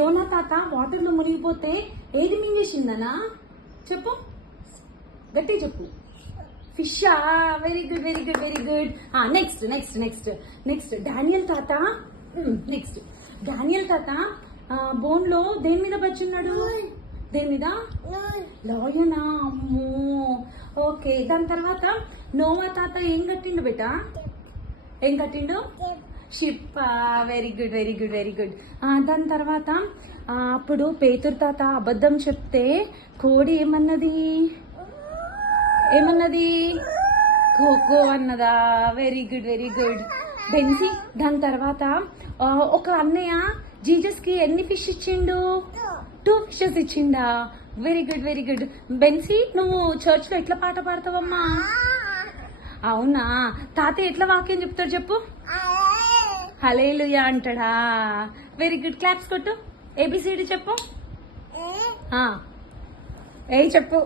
యోనా తాత వాటర్ లో మునిగిపోతే ఏది మింగేసిందనా? చెప్పు, గట్టి చెప్పు. ఫిషా? Very good very good very good. Next next next next Daniel తాత. నెక్స్ట్ డానియల్ తాత బోన్ లో దేని మీద బచ్చున్నాడు? దేని మీద? లాయనా? అమ్మో. ఓకే, దాని తర్వాత నోవా తాత ఏం కట్టిండు బేటా? ఏం కట్టిండు? Ship. Very good very good very good. దాని తర్వాత అప్పుడు పేతురు తాత అబద్ధం చెప్తే కోడి ఏమన్నది? ఏమన్నది? ఖోఖో అన్నదా? Very good very good Bency. దాని తర్వాత ఒక అన్నయ్య జీజస్ కి ఎన్ని ఫిష్ ఇచ్చిండు? 2 ఫిషెస్ ఇచ్చిండా? Very good very good Bency. నువ్వు చర్చ్ లో ఎట్లా పాట పాడతావమ్మా? అవునా? తాతయ్య ఎట్లా వాక్యం చెప్తాడు చెప్పు? హల్లెలూయా అంటాడా? Very good. క్లాప్స్ కొట్టు. ఏబిసిడి చెప్పు. ఏ చెప్పు.